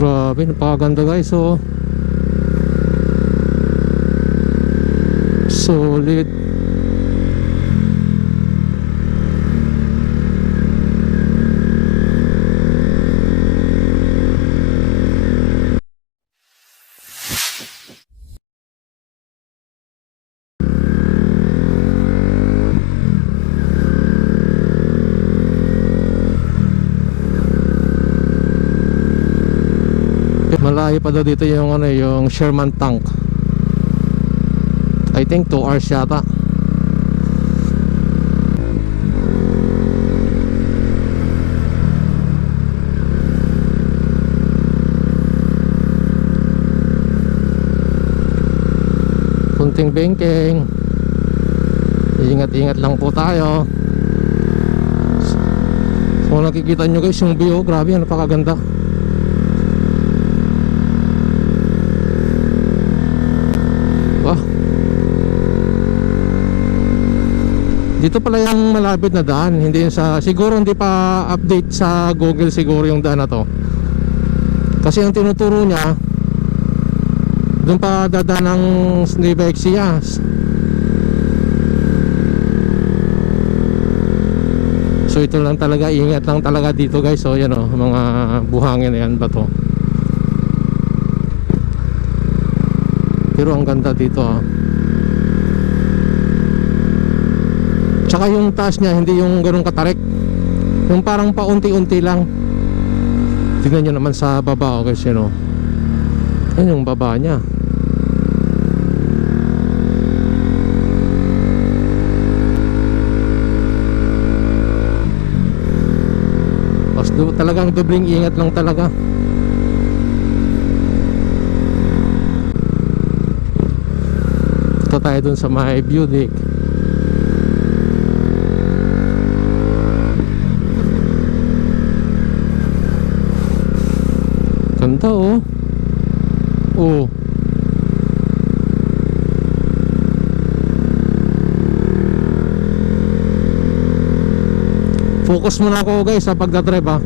Grabe, napakaganda guys. Oh, solid. Malayo pa daw dito yung ano, yung Sherman tank. I think 2 hours yata. Kunting bengkeng. Ingat-ingat lang po tayo. Kung nakikita nyo guys yung view, grabe, napakaganda. Dito pala yung malapit na daan, hindi sa, siguro hindi pa update sa Google siguro yung daan na to. Kasi ang tinuturo niya, doon pa dadaan ng Nueva Ecija. So ito lang talaga, ingat lang talaga dito guys. So yan o, mga buhangin na yan, bato. Pero ang ganda dito ah. Tsaka yung taas niya hindi yung ganun katarik, yung parang paunti-unti lang. Tignan nyo naman sa baba, okay, you know. Yan yung baba niya. Talagang dobling ingat lang talaga. Ito tayo dun sa may view deck. Ganda oh. Oh. Focus muna ako guys sa pagdadrive ha.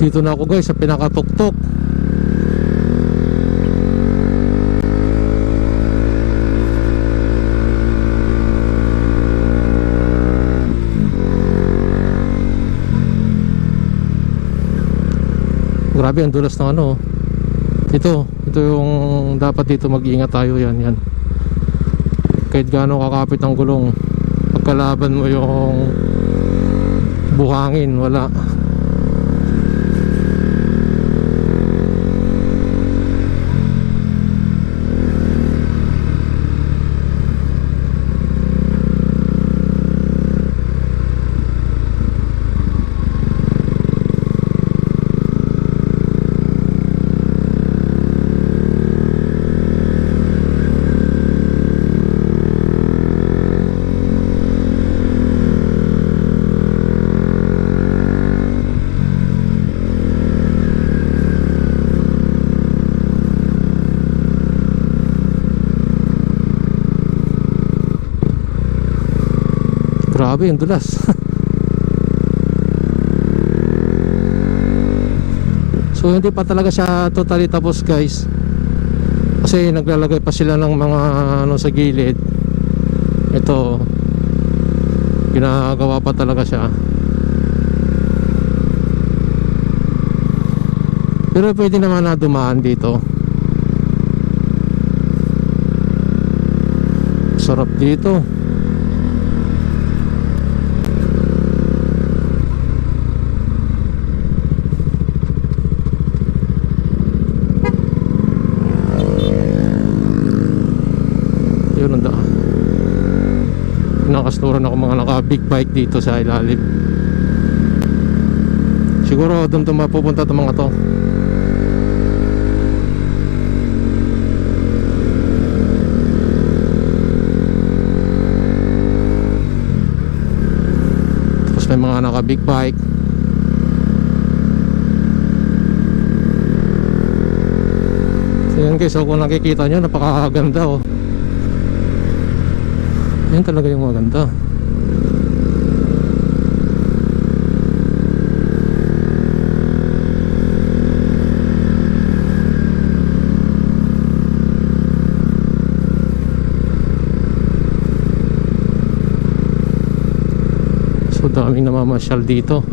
Dito na ako guys sa pinakatuktok. Grabe ang dulas ng ano. Ito yung dapat dito mag-iingat tayo, yan. Kahit gaano kakapit ang gulong, pagkalaban mo yung buhangin, wala. Grabe yung dulas. So hindi pa talaga siya totally tapos guys, kasi naglalagay pa sila ng mga ano sa gilid. Ito, ginagawa pa talaga siya. Pero pwede naman na dumaan dito. Sarap dito. Yun ang daan. Nakasturan ako mga naka big bike dito sa ilalim. Siguro doon mapupunta itong mga to. Tapos may mga naka big bike. So yan guys, so kung nakikita nyo, napakaganda oh. Yan talaga yung maganda. So daming namamasyal dito.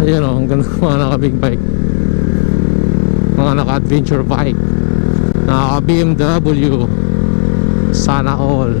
Ayan o, ang ganda mga naka big bike, mga naka adventure bike, naka BMW, sana all.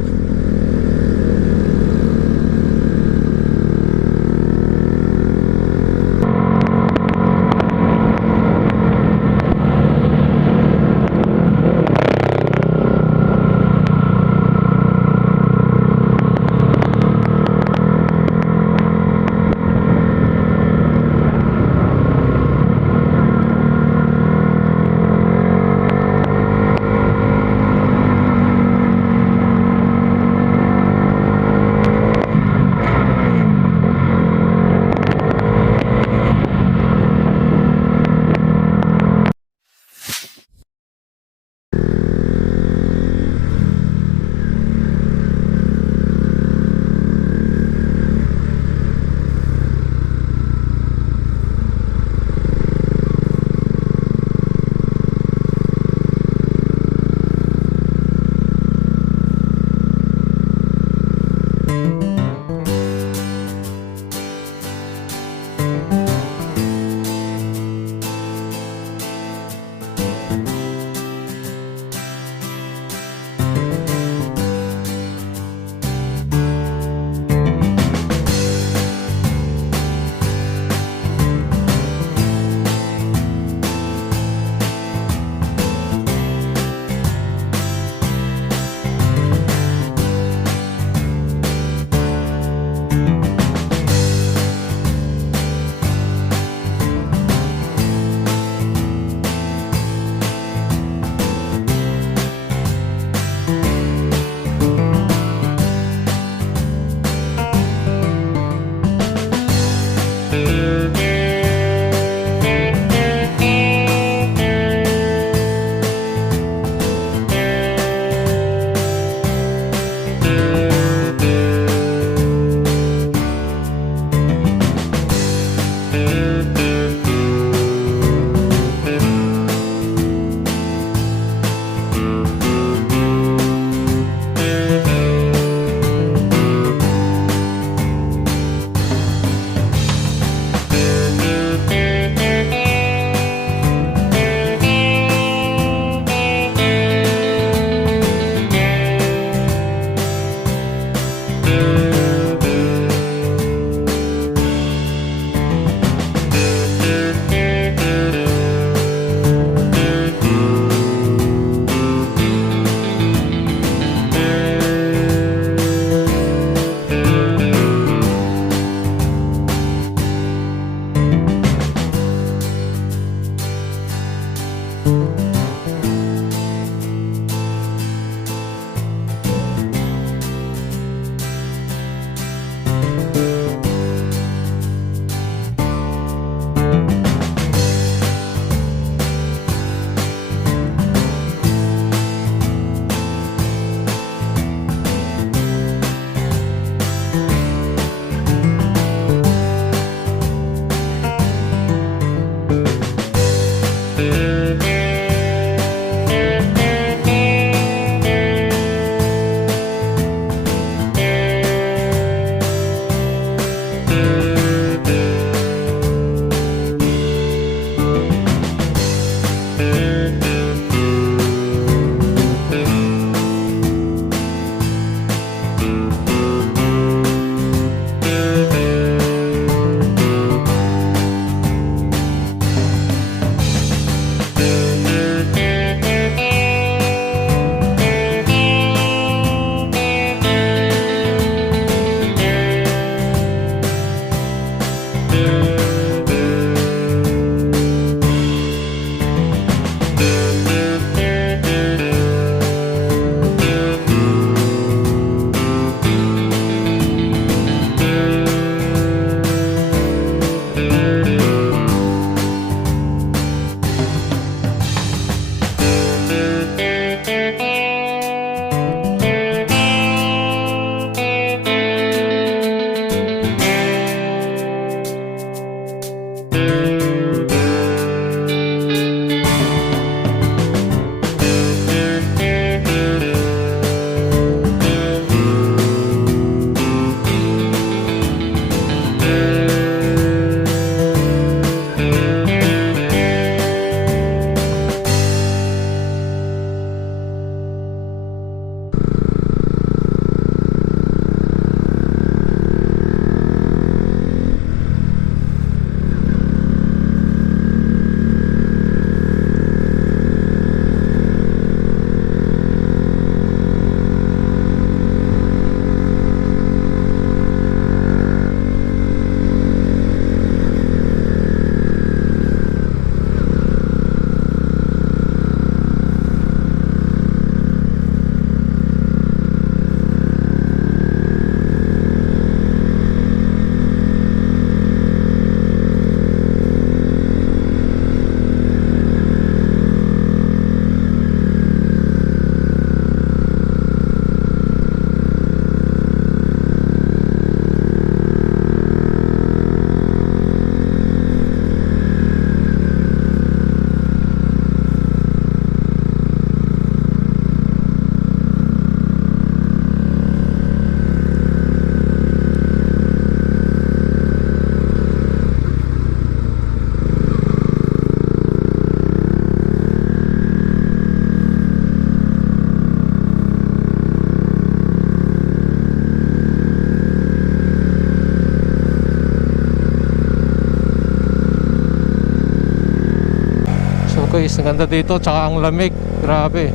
guys, ang ganda dito, tsaka ang lamig, grabe.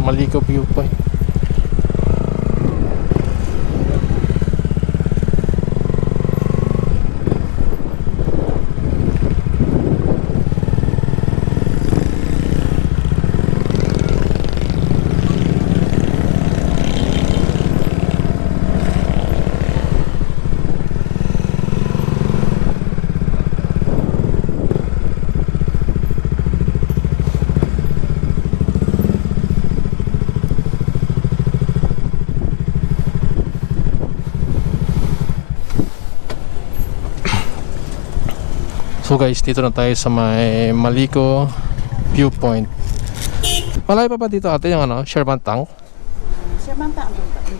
Maliko viewpoint. So guys, dito na tayo sa may Maliko viewpoint. Malayo pa ba dito ate yung ano, Sherman Tank? Sherman Tank.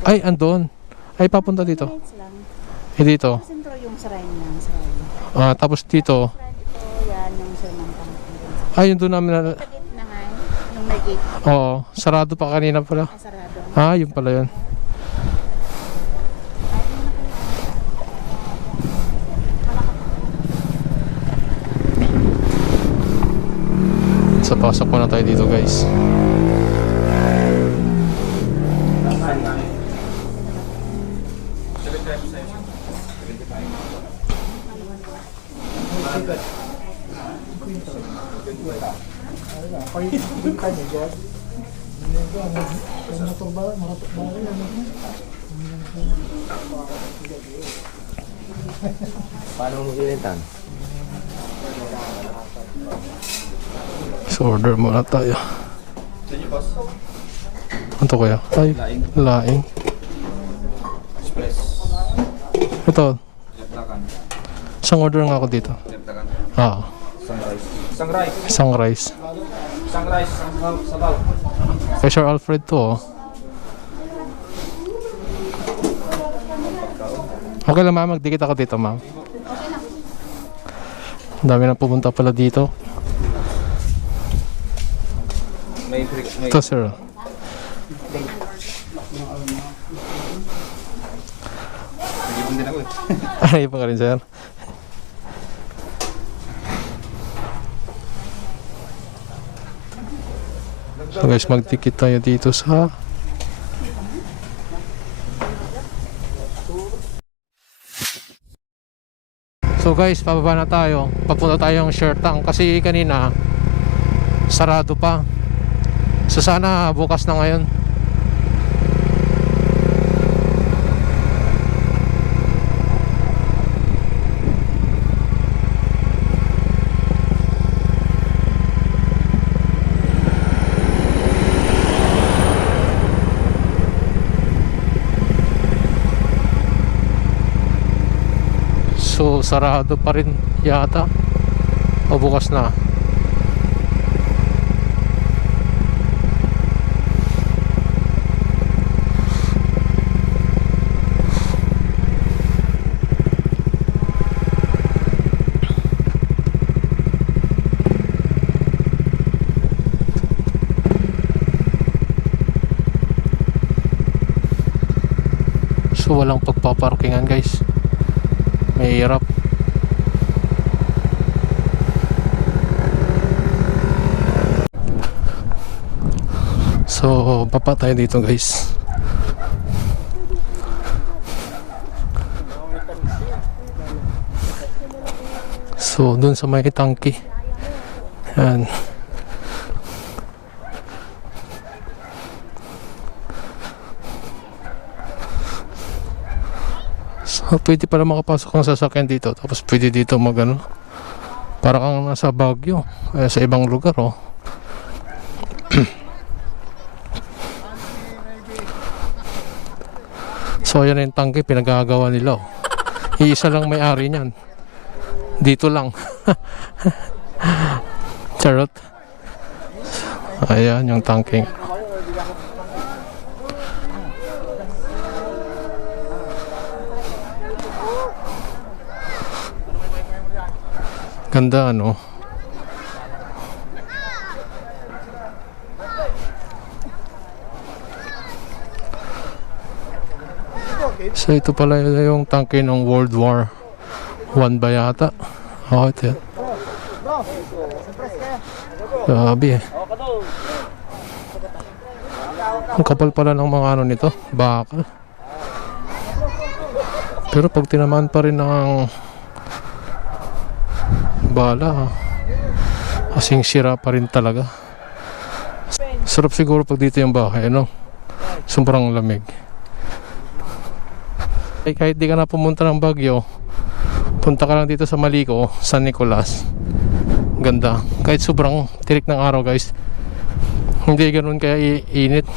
Ay, andun. Ay, papunta dito. Eh, dito. Sentro yung shrine ng shrine. Tapos dito. Ito, yan yung Sherman Tank. Ay, yun doon namin na... Sa gate na nga, yung may gate. Oo, sarado pa kanina pala. Sarado. Yun pala yun. So, pasok muna tayo dito guys. Paano mo ilitan? So, order muna tayo. Ano to kaya? Ay, laing. Express. Ito, Leptakan. isang order nga ako dito. Leptakan. Sunrise. Sunrise. Isang rice. Sunrise. Sabaw. Kay Sir Alfred to oh. Okay lang ma'am, magdikit ako dito ma'am. Ang dami na pumunta pala dito. May Ito sir. nag-ipon din ako eh. Ay, pa ka rin sir. So guys, magdikit tayo dito sa So guys, pababa na tayo. Papunta tayong Shertang kasi kanina sarado pa. So sana bukas na ngayon. So sarado pa rin yata. O bukas na. So walang pagpaparkingan guys. Mahirap. So baba tayo dito guys. So So dun sa may tangke. Yan. So pwede pala makapasok ang sasakyan dito. Tapos pwede dito magano. Para kang nasa Baguio. Sa ibang lugar oh. So yan yung tangke pinagagawa nila oh. Iisa lang may-ari niyan. Dito lang. Charot. Ayan yung tangke. Ganda ano. So ito pala yung tangke ng World War I ba yata? Oh, ito yan. Grabe eh. Ang kapal pala ng mga ano nito, bakal. Pero pag tinamaan pa rin ng bala, kasing sira pa rin talaga. Sarap siguro pag dito yung bahay, ano? Sobrang lamig. Eh, kahit di ka na pumunta ng Baguio, punta ka lang dito sa Malico, San Nicolas. Ganda. Kahit sobrang tirik ng araw guys, hindi ganun kaya init.